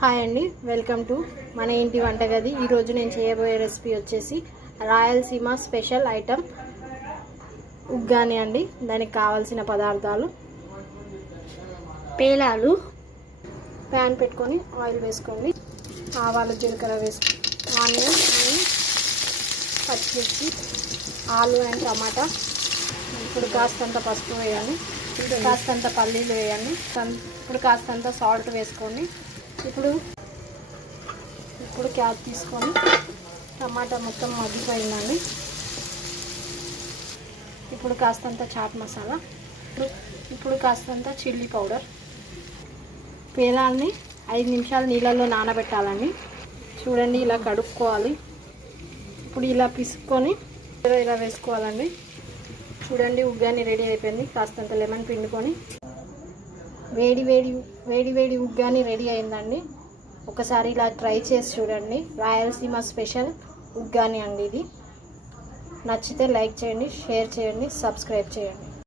Hi అండి welcome to మన ఇంటి వంటగది. ఈరోజు నేను చేయబోయే రెసిపీ వచ్చేసి రాయలసీమ స్పెషల్ ఐటమ్ ఉగ్గాని అండి. దానికి కావాల్సిన పదార్థాలు పేలాలు ప్యాన్ పెట్టుకొని ఆయిల్ వేసుకోండి ఆవాలు జీలకర్ర వేసుకో ఆనియన్ పచ్చిమిర్చి ఆలు అండ్ టమాటా. ఇప్పుడు కాస్తంత పసుపు వేయండి ఇప్పుడు కాస్తంత పల్లీలు వేయండి ఇప్పుడు కాస్తంత సాల్ట్ వేసుకోండి ఇప్పుడు ఇప్పుడు క్యాప్ తీసుకొని టమాటా మొత్తం మగ్గిపోయిందండి. ఇప్పుడు కాస్తంత చాట్ మసాలా ఇప్పుడు కాస్తంత చిల్లీ పౌడర్. పేలాల్ని ఐదు నిమిషాలు నీళ్ళల్లో నానబెట్టాలండి. చూడండి ఇలా కడుక్కోవాలి. ఇప్పుడు ఇలా పిసుక్కొని ఇలా వేసుకోవాలండి. చూడండి ఉగ్గాని రెడీ అయిపోయింది. కాస్తంత లెమన్ పిండుకొని వేడి వేడి వేడి వేడి ఉగ్గాని రెడీ అయిందండి. ఒకసారి ఇలా ట్రై చేసి చూడండి. రాయలసీమ స్పెషల్ ఉగ్గాని అండి ఇది. నచ్చితే లైక్ చేయండి షేర్ చేయండి సబ్స్క్రైబ్ చేయండి.